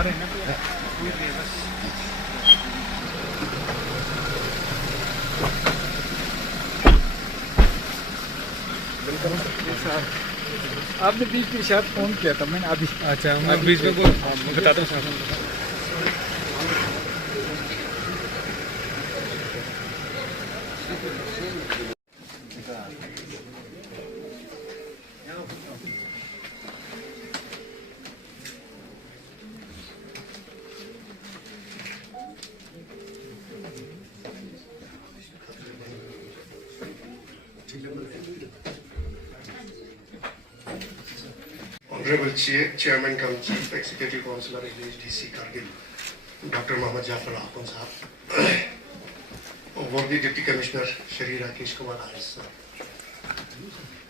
आ रहे हैं ना आपने बीच में शायद फ़ोन किया था मैंने अभी। अच्छा मैं बीच में बताता हूँ। Honorable Chairman cum Chief Executive Councillor LHDC Kargil, Dr. Mohammad Jafar Akhund Sahab, Worthy Deputy Commissioner Shri Rakesh Kumar Aris Sahab,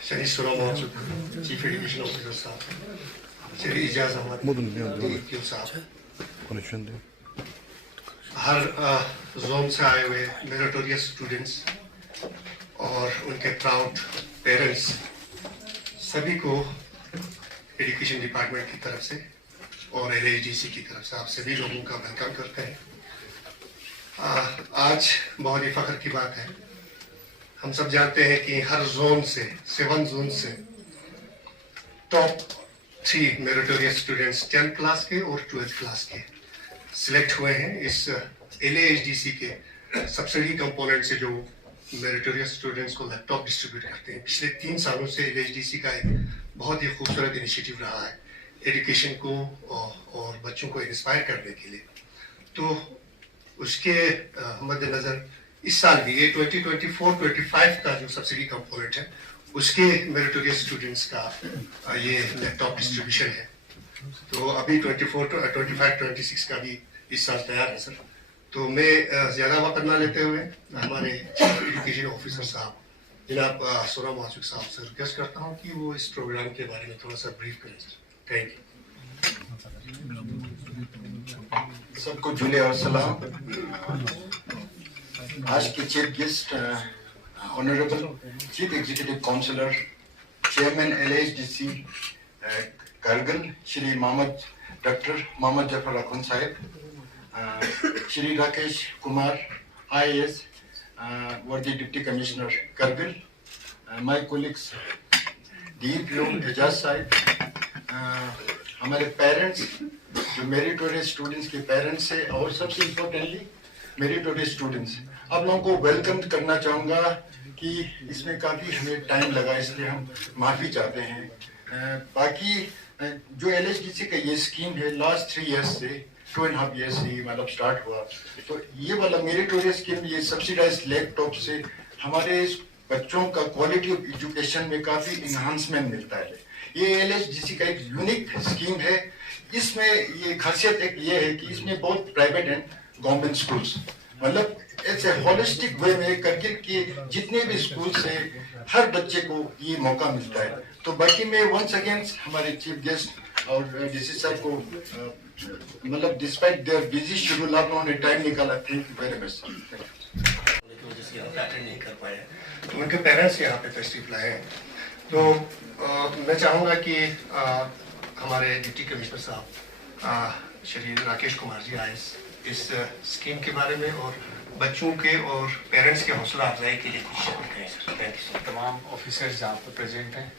Shri Surah Mahasuk, Chief Education Officer Sahab, Shri Ijaz Ahmad DQ Sahab, हर zone से आए हुए meritorious students और उनके proud parents सभी को education department की तरफ से और एलएचडीसी की तरफ से आप सभी लोगों का वेलकम करते हैं। आज बहुत ही फख्र की बात है, हम सब जानते हैं कि हर जोन से 7 जोन से top 3 meritorious students 10th class के और 12th क्लास के सिलेक्ट हुए हैं इस एलएचडीसी के सब्सिडी कंपोनेंट से जो मेरिटोरियस स्टूडेंट्स को लैपटॉप डिस्ट्रीब्यूट करते हैं। पिछले 3 सालों से एलएचडीसी का एक बहुत ही खूबसूरत इनिशिएटिव रहा है एजुकेशन को और बच्चों को इंस्पायर करने के लिए। तो उसके मद्देनज़र इस साल भी ये 2024-25 का जो सब्सिडी कंपोनेंट है उसके मेरिटोरियस स्टूडेंट्स का ये लैपटॉप डिस्ट्रीब्यूशन है। तो अभी 24-25-26 का भी इस साल तैयार है सर। तो मैं ज़्यादा वक्त ना लेते हुए हमारे चीफ एजुकेशन ऑफिसर साहब जनाब सुरा मासुक साहब से रिक्वेस्ट करता हूँ कि वो इस प्रोग्राम के बारे में थोड़ा सा ब्रीफ करें सर। Thank you. सबको जुले और सलाम। आज के chief guest honourable chief executive councillor chairman LHDC Kargil Shri doctor Mohammad Zafar Akhund sahab, Shri Rakesh Kumar IAS वर्दी deputy commissioner Kargil, my colleagues DPO Ejaz sahab, हमारे पेरेंट्स जो मेरिटोरियस स्टूडेंट्स के पेरेंट्स है और सबसे इम्पोर्टेंटली मेरिटोरियस स्टूडेंट्स, आप लोगों को वेलकम करना चाहूँगा कि इसमें काफ़ी हमें टाइम लगा इसलिए हम माफ़ी चाहते हैं। बाकी जो एलएचडीसी का ये स्कीम है लास्ट 3 इयर्स से 2.5 इयर्स से मतलब स्टार्ट हुआ, तो ये वाला मेरिटोरियस स्कीम ये सब्सिडाइज लैपटॉप से हमारे बच्चों का क्वालिटी ऑफ एजुकेशन में काफ़ी इन्हांसमेंट मिलता है। ये एलएचडीसी का एक यूनिक स्कीम है। इसमें ये खासियत एक ये है कि इसमें बहुत प्राइवेट एंड गवर्नमेंट स्कूल्स मतलब ऐसे होलिस्टिक वे में करगिल के जितने भी स्कूल से हर बच्चे को ये मौका मिलता है। तो बाकी में वंस अगेन हमारे चीफ गेस्ट और डीसी साहब को मतलब डिस्पाइट देयर बिजी शेड्यूल आप लोगों ने टाइम निकाला, थैंक यू वेरी मच। नहीं कर पाए तो उनके पेरेंट्स यहाँ पे फेस्टिव लाए हैं। तो मैं चाहूँगा कि हमारे डिप्टी कमिश्नर साहब श्री राकेश कुमार जी आए इस स्कीम के बारे में और बच्चों के और पेरेंट्स के हौसला अफजाई के लिए कुछ करें सर। Thank you sir. तमाम ऑफिसर्स यहाँ पे प्रेजेंट हैं,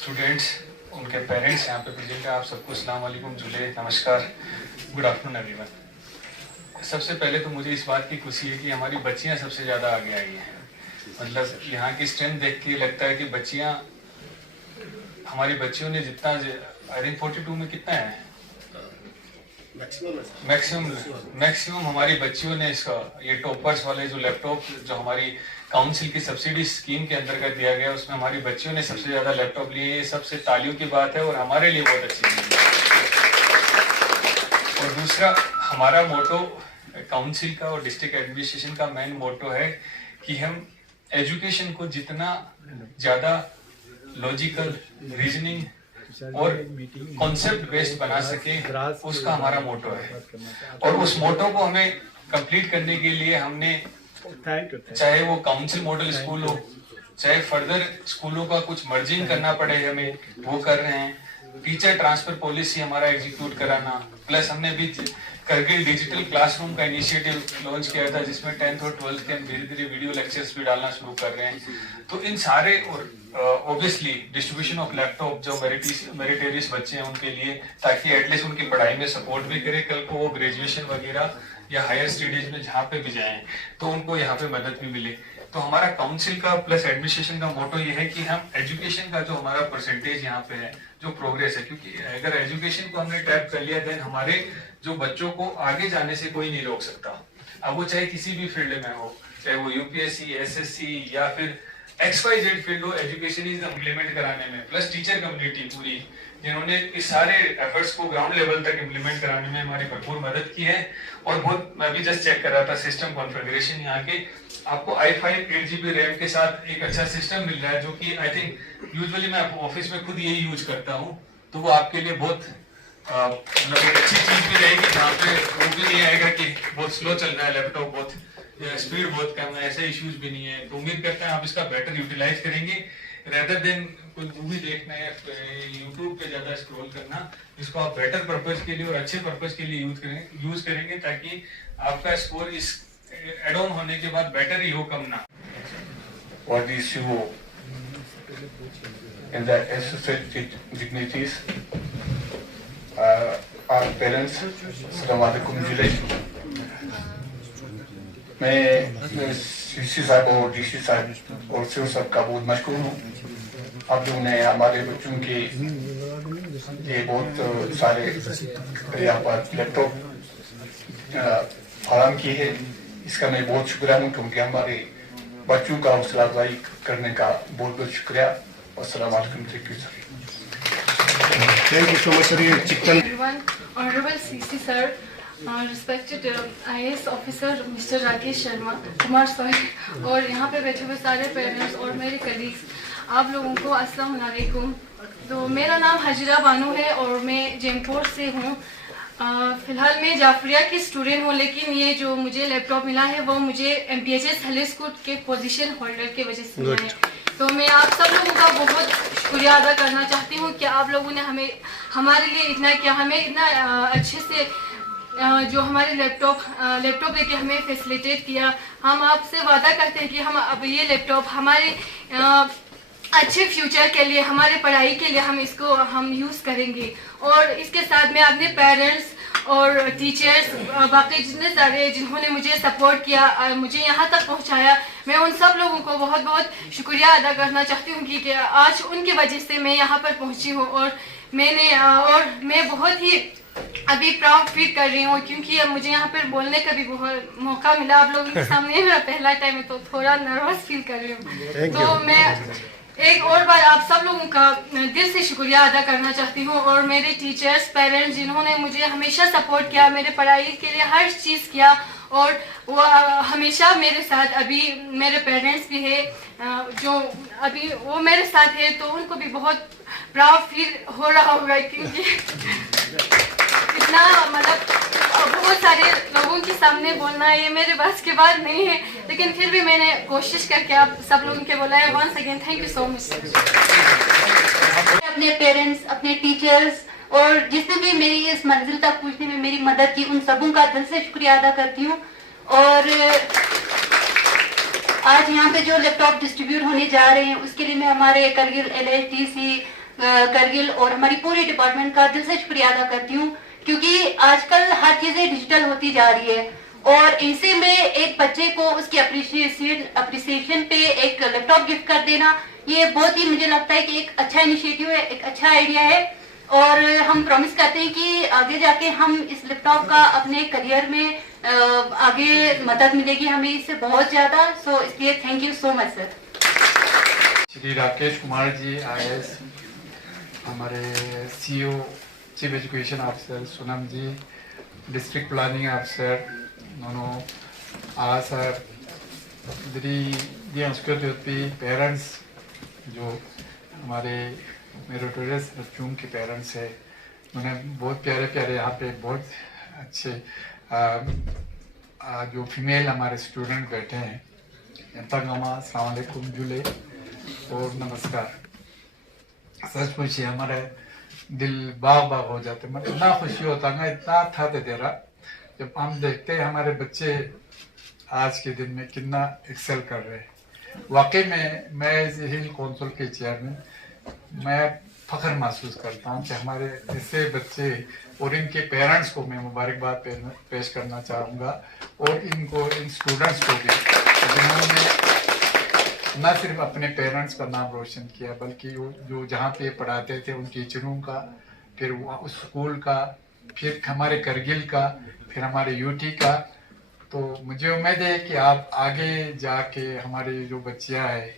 स्टूडेंट्स उनके पेरेंट्स यहाँ पे प्रेजेंट हैं, आप सबको अस्सलाम वालेकुम, जुले नमस्कार, गुड आफ्टरनून एवरीवन। सबसे पहले तो मुझे इस बात की खुशी है कि हमारी बच्चियाँ सबसे ज़्यादा आगे आई हैं। मतलब यहाँ की स्ट्रेंथ देख के लगता है कि बच्चियाँ हमारी बच्चियों ने जितना आई थिंक 42 में कितना है मैक्सिमम हमारी बच्चियों ने इसका ये टॉपर्स वाले जो लैपटॉप जो हमारी काउंसिल की सब्सिडी स्कीम के अंतर्गत दिया गया उसमें हमारी बच्चियों ने सबसे ज्यादा लैपटॉप लिए। ये सबसे तालियों की बात है और हमारे लिए बहुत अच्छी चीज है। और दूसरा हमारा मोटो काउंसिल का और डिस्ट्रिक्ट एडमिनिस्ट्रेशन का मेन मोटो है कि हम एजुकेशन को जितना ज्यादा लॉजिकल रीजनिंग और कॉन्सेप्ट बेस्ड बना सके उसका हमारा मोटो है। और उस मोटो को हमें कंप्लीट करने के लिए हमने चाहे वो काउंसिल मॉडल स्कूल हो चाहे फर्दर स्कूलों का कुछ मर्जिंग करना पड़े हमें वो कर रहे हैं। टीचर ट्रांसफर पॉलिसी हमारा एग्जीक्यूट कराना, प्लस हमने भी करगिल डिजिटल क्लासरूम का इनिशिएटिव लॉन्च किया था जिसमें 10th और 12th के हम धीरे धीरे वीडियो लेक्चर्स भी डालना शुरू कर रहे हैं। तो इन सारे और ऑब्वियसली डिस्ट्रीब्यूशन ऑफ लैपटॉप जो मेरिटोरियस बच्चे हैं उनके लिए, ताकि एटलीस्ट उनकी पढ़ाई में सपोर्ट भी करे, कल को वो ग्रेजुएशन वगैरह या हायर स्टडीज में जहाँ पे भी जाएं तो उनको यहाँ पे मदद भी मिले। तो हमारा काउंसिल का प्लस एडमिनिस्ट्रेशन का मोटो ये है कि हम एजुकेशन का जो हमारा परसेंटेज यहाँ पे है, जो प्रोग्रेस है, क्योंकि अगर एजुकेशन को हमने टैप कर लिया देन हमारे जो बच्चों को आगे जाने से कोई नहीं रोक सकता। अब वो चाहे किसी भी फील्ड में हो, चाहे वो यूपीएससी, एसएससी या फिर XYZ फील्ड हो, एजुकेशन इज इम्प्लीमेंट कराने में, प्लस टीचर कम्युनिटी पूरी जिन्होंने इस सारे एफर्ट्स को ग्राउंड लेवल तक इम्प्लीमेंट कराने में हमारी भरपूर मदद की है। और बहुत, मैं भी जस्ट चेक कर रहा था सिस्टम कॉन्फ़िगरेशन यहाँ के, आपको i5 8GB रैम के साथ एक अच्छा सिस्टम मिल रहा है जो कि आई थिंक यूजुअली मैं ऑफिस में खुद यही यूज करता हूँ, तो वो आपके लिए बहुत मतलब एक अच्छी चीज भी रहेगी, जहाँ पे वो भी नहीं आएगा कि बहुत स्लो चल रहा है लैपटॉप, बहुत स्पीड बहुत कम है, ऐसे इश्यूज भी नहीं है। तो उम्मीद करते हैं आप इसका बेटर यूटिलाइज करेंगे रेदर देन कोई मूवी देखना है यूट्यूब पे ज्यादा स्क्रॉल करना। इसको आप बेटर पर्पज के लिए और अच्छे पर्पज के लिए यूज करेंगे ताकि आपका स्कोर इस एड ऑन होने के बाद बेटर ही हो, कम ना। What is you in the associated dignities, our parents, Assalamualaikum Julai। मैं सीसी साहब और डीसी साहब और सीओ साहब का बहुत मशकूर हूँ। आप लोगों ने हमारे बच्चों के ये बहुत सारे यहाँ पर लैपटॉप फराहम किए हैं, इसका मैं बहुत शुक्रिया हूँ, क्योंकि हमारे बच्चों का हौसला अफजाई करने का बहुत बहुत शुक्रिया। अस्सलाम वालेकुम। Thank you so much, sir. Chicken. Everyone, Honorable CC sir, respected IAS officer Mr. Rakesh Sharma Kumar sir, और यहाँ पे बैठे हुए सारे पेरेंट्स और मेरे कलीग्स, आप लोगों को अस्सलाम वालेकुम। तो मेरा नाम हाजिरा बानो है और मैं जैनपुर से हूँ। फिलहाल मैं जाफरिया की स्टूडेंट हूँ, लेकिन ये जो मुझे लैपटॉप मिला है वो मुझे MPHS हलीस्कूट के पोजीशन होल्डर के वजह से मिला है। तो मैं आप सब लोगों का बहुत शुक्रिया अदा करना चाहती हूँ कि आप लोगों ने हमारे लिए इतना किया, हमें इतना अच्छे से जो हमारे लैपटॉप लेके हमें फैसिलिटेट किया। हम आपसे वादा करते हैं कि हम अब ये लैपटॉप हमारे अच्छे फ्यूचर के लिए, हमारे पढ़ाई के लिए हम यूज़ करेंगे। और इसके साथ में अपने पेरेंट्स और टीचर्स, बाकी जितने सारे जिन्होंने मुझे सपोर्ट किया, मुझे यहाँ तक पहुँचाया, मैं उन सब लोगों को बहुत बहुत शुक्रिया अदा करना चाहती हूँ कि आज उनकी वजह से मैं यहाँ पर पहुँची हूँ। और मैं बहुत ही अभी प्राउड फील कर रही हूँ, क्योंकि अब मुझे यहाँ पर बोलने का भी बहुत मौका मिला आप लोगों के सामने। मेरा पहला टाइम है तो थोड़ा नर्वस फील कर रही हूँ। तो मैं एक और बार आप सब लोगों का दिल से शुक्रिया अदा करना चाहती हूँ, और मेरे टीचर्स, पेरेंट्स जिन्होंने मुझे हमेशा सपोर्ट किया, मेरे पढ़ाई के लिए हर चीज़ किया, और वो हमेशा मेरे साथ, अभी मेरे पेरेंट्स भी है जो अभी वो मेरे साथ है, तो उनको भी बहुत प्राउड फील हो रहा होगा, क्योंकि इतना मतलब बहुत सारे लोगों के सामने बोलना ये मेरे बस के बाद नहीं है, लेकिन फिर भी मैंने कोशिश करके आप सब लोगों के बोला है। Once again thank you so much. अपने पेरेंट्स, अपने टीचर्स और जिसने भी मेरी इस मंजिल तक पहुंचने में मेरी मदद की, उन सबों का दिल से शुक्रिया अदा करती हूँ। और आज यहाँ पे जो लैपटॉप डिस्ट्रीब्यूट होने जा रहे हैं उसके लिए मैं हमारे करगिल LHDC करगिल और हमारी पूरी डिपार्टमेंट का दिल से शुक्रिया अदा करती हूँ, क्योंकि आजकल हर चीजें डिजिटल होती जा रही है, और इनसे में एक बच्चे को उसकी अप्रिसिएशन पे एक लैपटॉप गिफ्ट कर देना, ये बहुत ही मुझे लगता है कि एक अच्छा इनिशिएटिव है, एक अच्छा आइडिया है। और हम प्रॉमिस करते हैं कि आगे जाके हम इस लैपटॉप का अपने करियर में आगे मदद मिलेगी हमें इससे बहुत ज्यादा। सो इसलिए thank you so much sir. Shri Rakesh Kumar ji IAS, हमारे CEO chief education officer Sonam ji, district planning officer दोनों सर, पेरेंट्स जो हमारे मेरिटोरियस बच्चों के पेरेंट्स है, उन्हें बहुत प्यारे प्यारे यहाँ पे बहुत अच्छे जो फीमेल हमारे स्टूडेंट बैठे हैं, अस्सलाम वालेकुम जुले और नमस्कार। सचमुच हमारे दिल बाग बाग हो जाते, मतलब इतना खुशी होता है, इतना था तेरा जब हम देखते हैं हमारे बच्चे आज के दिन में कितना एक्सेल कर रहे हैं। वाकई में मैं एज हिल काउंसिल के चेयरमैन मैं फख्र महसूस करता हूँ कि हमारे ऐसे बच्चे और इनके पेरेंट्स को मैं मुबारकबाद पेश करना चाहूँगा, और इन स्टूडेंट्स को भी जिन्होंने न सिर्फ अपने पेरेंट्स का नाम रोशन किया बल्कि जो जहाँ पे पढ़ाते थे उन टीचरों का, फिर उस स्कूल का, फिर हमारे करगिल का, फिर हमारे यूटी का। तो मुझे उम्मीद है कि आप आगे जाके हमारे जो बच्चियाँ हैं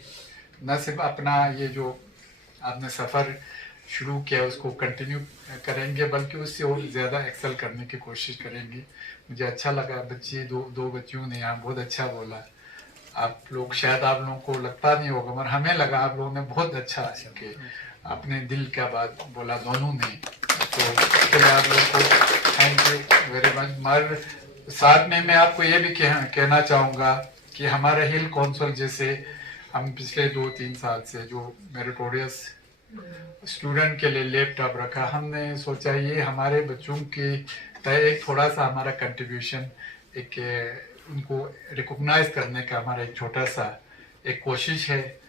न सिर्फ अपना ये जो आपने सफ़र शुरू किया उसको कंटिन्यू करेंगे बल्कि उससे और ज़्यादा एक्सेल करने की कोशिश करेंगे। मुझे अच्छा लगा, बच्ची दो बच्चियों ने यहाँ बहुत अच्छा बोला। आप लोग शायद आप लोगों को लगता नहीं होगा मगर हमें लगा आप लोगों ने बहुत अच्छा कि अपने दिल का बात बोला दोनों ने, तो इसके लिए आप लोग को थैंक यू वेरी मच। मगर साथ में मैं आपको ये भी कहना चाहूँगा कि हमारे हिल काउंसिल जैसे हम पिछले 2-3 साल से जो मेरिटोरियस स्टूडेंट के लिए लैपटॉप रखा, हमने सोचा ये हमारे बच्चों के तय एक थोड़ा सा हमारा कंट्रीब्यूशन, एक उनको रिकॉग्नाइज करने का हमारा एक छोटा सा एक कोशिश है।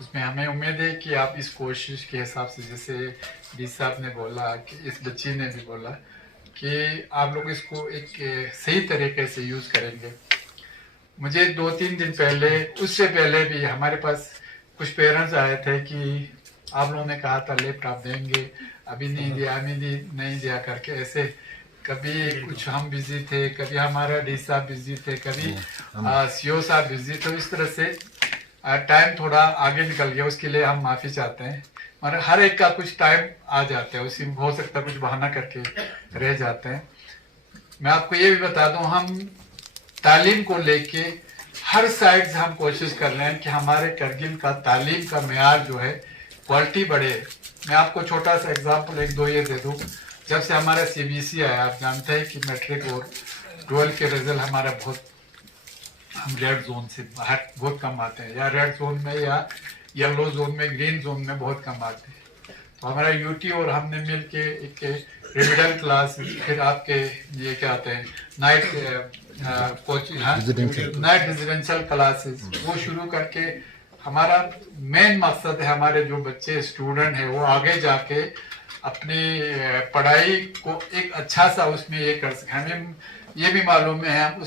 उसमें हमें उम्मीद है कि आप इस कोशिश के हिसाब से, जैसे डी साहब ने बोला कि इस बच्ची ने भी बोला कि आप लोग इसको एक सही तरीके से यूज़ करेंगे। मुझे 2-3 दिन पहले, उससे पहले भी हमारे पास कुछ पेरेंट्स आए थे कि आप लोगों ने कहा था लैपटॉप देंगे, अभी नहीं दिया, अभी नहीं दिया करके, ऐसे कभी कुछ हम बिजी थे, कभी हमारा डी साहब बिजी थे, कभी सीओ साहब बिजी, तो इस तरह से टाइम थोड़ा आगे निकल गया, उसके लिए हम माफ़ी चाहते हैं। मगर हर एक का कुछ टाइम आ जाता है, उसी में हो सकता है कुछ बहाना करके रह जाते हैं। मैं आपको ये भी बता दूं, हम तालीम को लेके हर साइड से हम कोशिश कर रहे हैं कि हमारे करगिल का तालीम का मेयार जो है क्वालिटी बढ़े। मैं आपको छोटा सा एग्जांपल 1-2 ये दे दूं। जब से हमारा सीबीएसई आया, आप जानते हैं कि मैट्रिक और 12 के रिजल्ट हमारा बहुत, हम रेड जोन से बाहर बहुत कम आते हैं, या रेड जोन में या येलो जोन में, ग्रीन जोन में बहुत कम आते हैं। तो हमारा यूटी और हमने मिल के एक रिमिडल क्लास, फिर आपके ये क्या आते हैं night coaching, night residential classes, वो शुरू करके हमारा मेन मकसद है हमारे जो बच्चे स्टूडेंट हैं वो आगे जाके अपनी पढ़ाई को एक अच्छा सा उसमें ये कर सकें। हमें ये भी मालूम है हम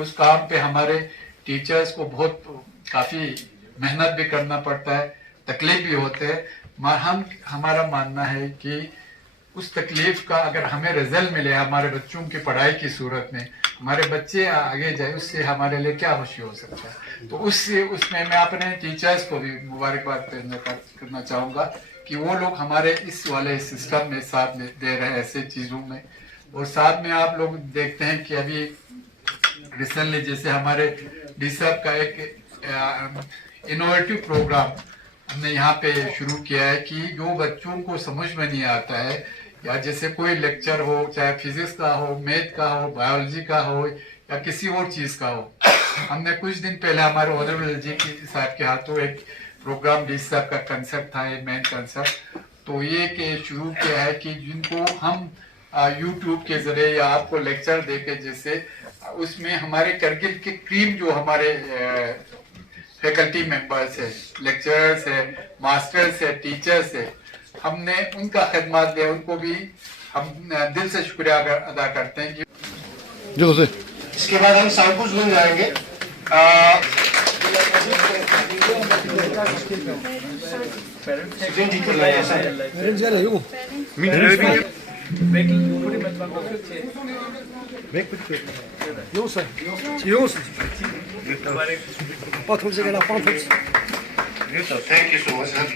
उस काम पे हमारे टीचर्स को बहुत काफ़ी मेहनत भी करना पड़ता है, तकलीफ भी होते हैं, मगर हमारा मानना है कि उस तकलीफ का अगर हमें रिजल्ट मिले हमारे बच्चों की पढ़ाई की सूरत में, हमारे बच्चे आगे जाए, उससे हमारे लिए क्या खुशी हो सकता है। तो उसमें मैं अपने टीचर्स को भी मुबारकबाद करना चाहूँगा कि वो लोग हमारे इस वाले सिस्टम में साथ में दे रहे हैं ऐसे चीज़ों में। और साथ में आप लोग देखते हैं कि अभी रिसेंटली जैसे हमारे डी साहब का एक इनोवेटिव प्रोग्राम हमने यहाँ पे शुरू किया है कि जो बच्चों को समझ में नहीं आता है, या जैसे कोई लेक्चर हो, चाहे फिजिक्स का हो, मैथ का हो, बायोलॉजी का हो या किसी और चीज़ का हो, हमने कुछ दिन पहले हमारे ऑनरेबल जी की साहब के हाथों एक प्रोग्राम डी साहब का कंसेप्ट था, ये मेन कंसेप्ट, तो ये कि शुरू किया है कि जिनको हम यूट्यूब के जरिए या आपको लेक्चर दे के, जैसे उसमें हमारे करगिल के क्रीम जो हमारे फैकल्टी मेंबर्स है, लेक्चरर्स है, मास्टर्स है, टीचर्स है, हमने उनका खिदमत दिया, उनको भी हम दिल से शुक्रिया अदा करते हैं कि जो इसके बाद हम साउंड में जाएंगे। Thank you so much sir.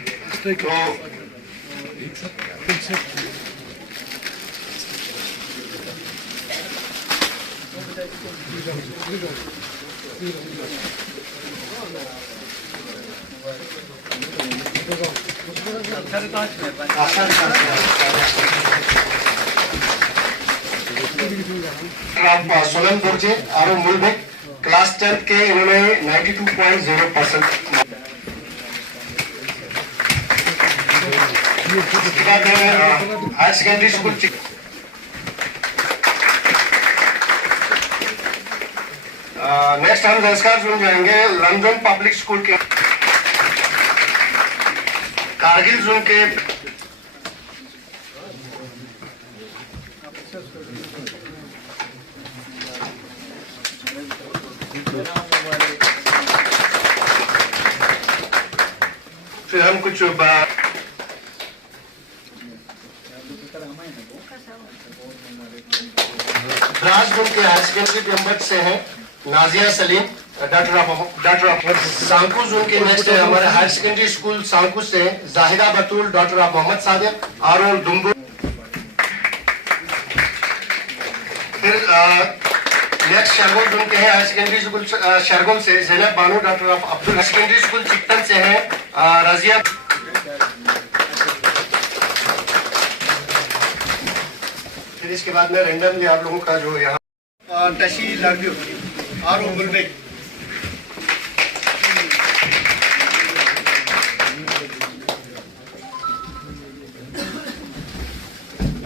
आप सोलन बुर्जे और मुलबेक क्लास 10 के इन्होंने 92.0% उसके बाद हायर सेकेंडरी स्कूल नेक्स्ट हम संस्कार सुन जाएंगे लंदन पब्लिक स्कूल के कारगिल जोन के फिर हम कुछ राजगुन के हायर सेकेंडरी मेंबर से हैं नाजिया सलीम, डॉक्टर सांकू जोन के नेक्स्ट है हमारे हायर सेकेंडरी स्कूल सांकू से जाहिदा बतूल, डॉक्टर मोहम्मद सादिक, आरोल दुम्बू। फिर नेक्स्ट शरगोल जोन के हैं हायर सेकेंडरी स्कूल शरगोल से Zainab Bano, doctor Abdul. Secondary school Chiktan से है रजिया। फिर इसके बाद में रेंडमली आप लोगों का जो यहाँ टशी लागू आरो बुलबे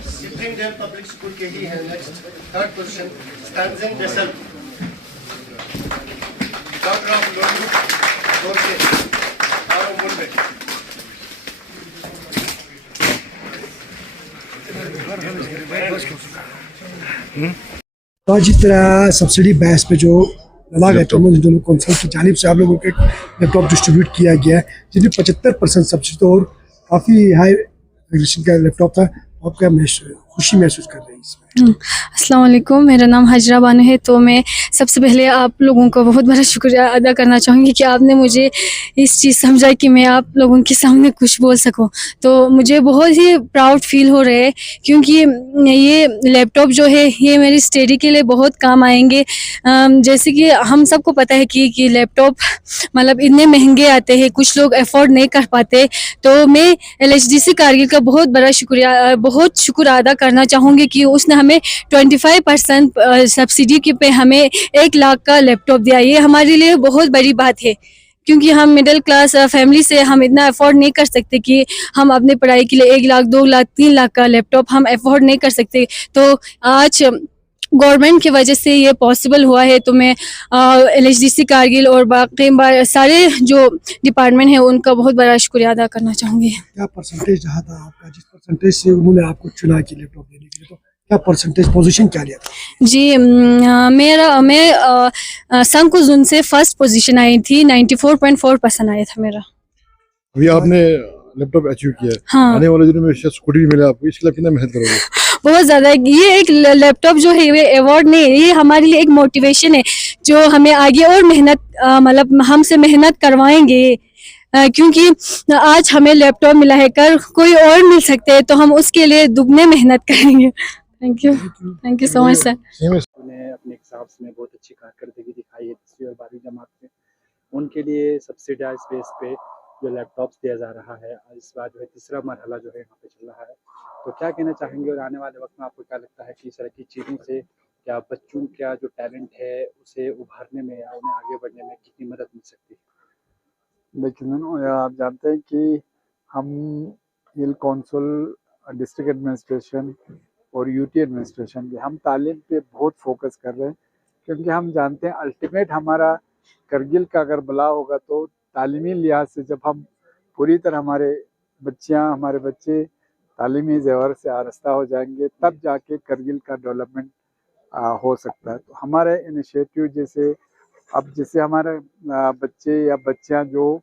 सिद्धिंग जैन पब्लिक स्कूल के ही है नेक्स्ट थर्ड पोजीशन स्टैंजिंग बेसल, डॉक्टर ऑफ लोगू और से आरो बुलबे। तो जिस तरह सब्सिडी बेस पे जो लद्दाख एटॉनमस दोनों कौंसिल की जानिब से आप लोगों को एक लैपटॉप डिस्ट्रीब्यूट किया गया है जिसमें 75% सब्सिडी तो और काफ़ी हाई रेगुलेशन का लैपटॉप था। आप क्या खुशी महसूस कर रहे हैं इसमें? अस्सलाम वालेकुम, मेरा नाम हाजरा बानो है। तो मैं सबसे पहले आप लोगों का बहुत बड़ा शुक्रिया अदा करना चाहूँगी कि आपने मुझे इस चीज़ समझा कि मैं आप लोगों के सामने कुछ बोल सकूं। तो मुझे बहुत ही प्राउड फील हो रहा है क्योंकि ये लैपटॉप जो है ये मेरी स्टडी के लिए बहुत काम आएंगे। जैसे कि हम सबको पता है कि लैपटॉप मतलब इतने महंगे आते हैं, कुछ लोग अफोर्ड नहीं कर पाते। तो मैं LHDC कारगिल का बहुत शुक्र अदा करना चाहूँगी कि उसने हमें 25% सब्सिडी के पे हमें 1 लाख का लैपटॉप दिया। ये हमारे लिए बहुत बड़ी बात है क्योंकि हम मिडिल क्लास फैमिली से हम इतना अफोर्ड नहीं कर सकते कि हम अपनी पढ़ाई के लिए 1 लाख, 2 लाख, 3 लाख का लैपटॉप हम अफोर्ड नहीं कर सकते। तो आज गवर्नमेंट की वजह से ये पॉसिबल हुआ है। तो मैं LHDC कारगिल और बाकी सारे जो डिपार्टमेंट है उनका बहुत बड़ा शुक्रिया अदा करना चाहूँगी। क्या परसेंटेज रहा था आपका जिस परसेंटेज से उन्होंने आपको चुना कि लैपटॉप देने के लिए? तो क्या परसेंटेज पोजीशन क्या लिया था? जी, मैं संकु जोन से फर्स्ट पोजीशन आई थी, 94.4% आया था मेरा। अभी आपने लैपटॉप अचीव किया है। हाँ। आने वाले दिनों में शायद स्कूटी भी मिले आपको, इसके लिए कितना मेहनत करोगे? बहुत ज़्यादा। ये एक लैपटॉप जो है ये अवार्ड नहीं है, ये हमारे लिए एक मोटिवेशन है जो हमें आगे और मेहनत मतलब हमसे मेहनत करवाएंगे। क्योंकि आज हमें लैपटॉप मिला है, कल कोई और मिल सकते हैं तो हम उसके लिए दुगने मेहनत करेंगे। Thank you so much sir. उन्हें अपने एग्जाम्स में बहुत अच्छी कारकर्दगी दिखाई है 10वीं और 12वीं जमात में। उनके लिए सब्सिडाइज बेस पे जो लैपटॉप्स दिया जा रहा है, इस बार जो है तीसरा मरहला जो है यहाँ पे चल रहा है। तो क्या कहना चाहेंगे और आने वाले वक्त में आपको क्या लगता है कि इस तरह की चीज़ों से क्या बच्चों का जो टैलेंट है उसे उभारने में या उन्हें आगे बढ़ने में कितनी मदद मिल सकती है? लेकिन आप जानते हैं कि हम हिल कौंसिल, डिस्ट्रिक्ट एडमिनिस्ट्रेशन और UT एडमिनिस्ट्रेशन के हम तालीम पे बहुत फोकस कर रहे हैं क्योंकि हम जानते हैं अल्टीमेट हमारा करगिल का अगर भला होगा तो तालीमी लिहाज से जब हम पूरी तरह हमारे बच्चे तालीमी जेवर से आरास्ता हो जाएंगे तब जाके करगिल का डेवलपमेंट हो सकता है। तो हमारे इनिशिएटिव जैसे हमारे बच्चे या बच्चियां जो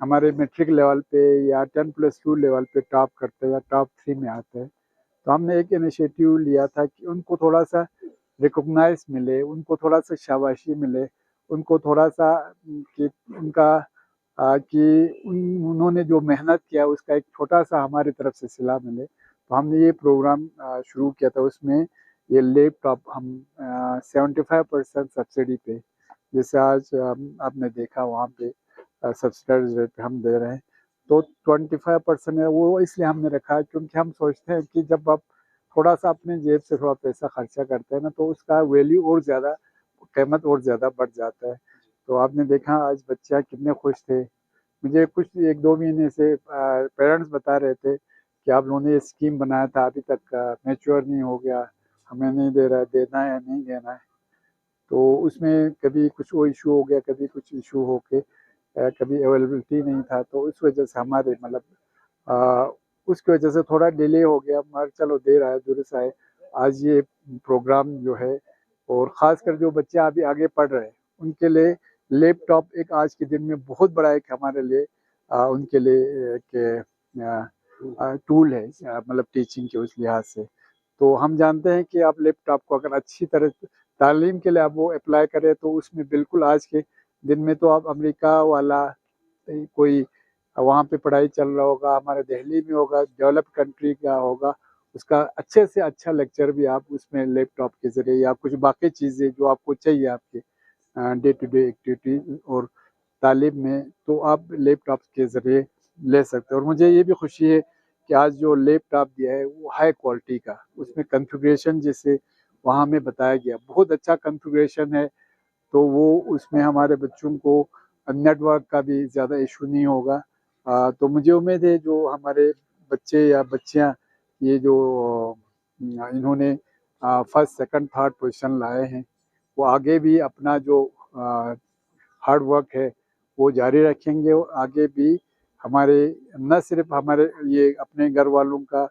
हमारे मैट्रिक लेवल पे या 10+2 लेवल पे टॉप करते हैं या टॉप 3 में आते हैं, तो हमने एक इनिशिएटिव लिया था कि उनको थोड़ा सा रिकॉग्नाइज मिले, उनको थोड़ा सा शाबाशी मिले, उनको थोड़ा सा कि उन्होंने जो मेहनत किया उसका एक छोटा सा हमारी तरफ से सिला मिले। तो हमने ये प्रोग्राम शुरू किया था। उसमें ये लैपटॉप हम 75% सब्सिडी पे, जैसे आज आपने देखा वहाँ पे सब्सिडाइज रेट पे हम दे रहे हैं। तो 25% है वो इसलिए हमने रखा है क्योंकि हम सोचते हैं कि जब आप थोड़ा सा अपने जेब से थोड़ा पैसा खर्चा करते हैं ना तो उसका वैल्यू और ज़्यादा, कीमत और ज़्यादा बढ़ जाता है। तो आपने देखा आज बच्चा कितने खुश थे, मुझे कुछ 1-2 महीने से पेरेंट्स बता रहे थे कि आप लोगों ने ये स्कीम बनाया था, अभी तक मैच्योर नहीं हो गया, हमें नहीं दे रहा है, देना है या नहीं देना है। तो उसमें कभी कुछ वो इशू हो गया, कभी कुछ इशू हो के कभी अवेलेबिलिटी नहीं था, तो इस वजह से हमारे मतलब उसकी वजह से थोड़ा डिले हो गया, मगर चलो देर आए दुरुस्त आए। आज ये प्रोग्राम जो है, और ख़ासकर जो बच्चे अभी आगे पढ़ रहे हैं उनके लिए लैपटॉप एक आज के दिन में बहुत बड़ा एक हमारे लिए उनके लिए एक टूल है, मतलब टीचिंग के उस लिहाज से। तो हम जानते हैं कि आप लैपटॉप को अगर अच्छी तरह तालीम के लिए आप वो अप्लाई करें तो उसमें बिल्कुल आज के दिन में तो आप अमेरिका वाला कोई वहाँ पे पढ़ाई चल रहा होगा, हमारे दिल्ली में होगा, डेवलप्ड कंट्री का होगा, उसका अच्छे से अच्छा लेक्चर भी आप उसमें लैपटॉप के ज़रिए या कुछ बाकी चीज़ें जो आपको चाहिए आपके डे टू डे एक्टिविटी और तालीम में, तो आप लैपटॉप के ज़रिए ले सकते हैं। और मुझे ये भी खुशी है कि आज जो लैपटॉप दिया है वो हाई क्वालिटी का, उसमें कॉन्फ़िगरेशन जैसे वहाँ हमें बताया गया बहुत अच्छा कॉन्फ़िगरेशन है, तो वो उसमें हमारे बच्चों को नेटवर्क का भी ज़्यादा इशू नहीं होगा। तो मुझे उम्मीद है जो हमारे बच्चे या बच्चियाँ ये जो इन्होंने फर्स्ट सेकंड थर्ड पोजीशन लाए हैं, वो आगे भी अपना जो हार्ड वर्क है वो जारी रखेंगे और आगे भी हमारे न सिर्फ हमारे ये अपने घर वालों का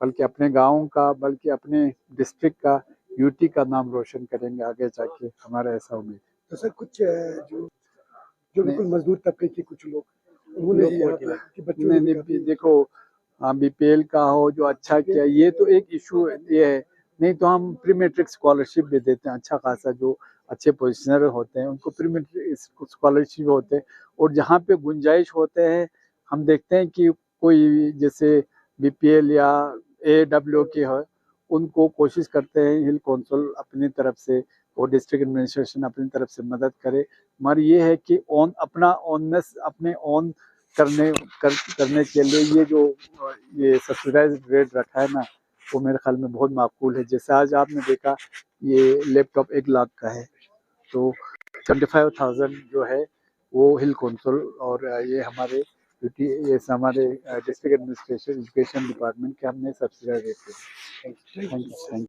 बल्कि अपने गाँव का बल्कि अपने डिस्ट्रिक्ट का यूटी का नाम रोशन करेंगे आगे जाके, हमारा ऐसा उम्मीद है। तो सर कुछ जो बिल्कुल मजदूर तबके के कुछ लोग उन्होंने कि बच्चों ने देखो बीपीएल का हो जो अच्छा किया, ये तो एक इशू ये है, नहीं तो हम प्री मैट्रिक स्कॉलरशिप भी देते हैं, अच्छा खासा जो अच्छे पोजिशनर होते हैं उनको प्री मैट्रिक स्कॉलरशिप होते हैं। और जहाँ पे गुंजाइश होते हैं हम देखते हैं कि कोई जैसे बीपीएल या AWO के हो, उनको कोशिश करते हैं हिल कौंसिल अपनी तरफ से और डिस्ट्रिक्ट एडमिनिस्ट्रेशन अपनी तरफ से मदद करे, मगर ये है कि अपना ऑननेस अपने ऑन करने के लिए ये सब्सिडाइज रेट रखा है ना, वो मेरे ख्याल में बहुत माकूल है। जैसे आज आपने देखा ये लैपटॉप 1 लाख का है, तो 75,000 जो है वो हिल कौंसिल और ये हमारे हमारे डिस्ट्रिक्ट एडमिनिस्ट्रेशन एजुकेशन डिपार्टमेंट के हमने सब्सिडाइज रेट दिए। Thank you.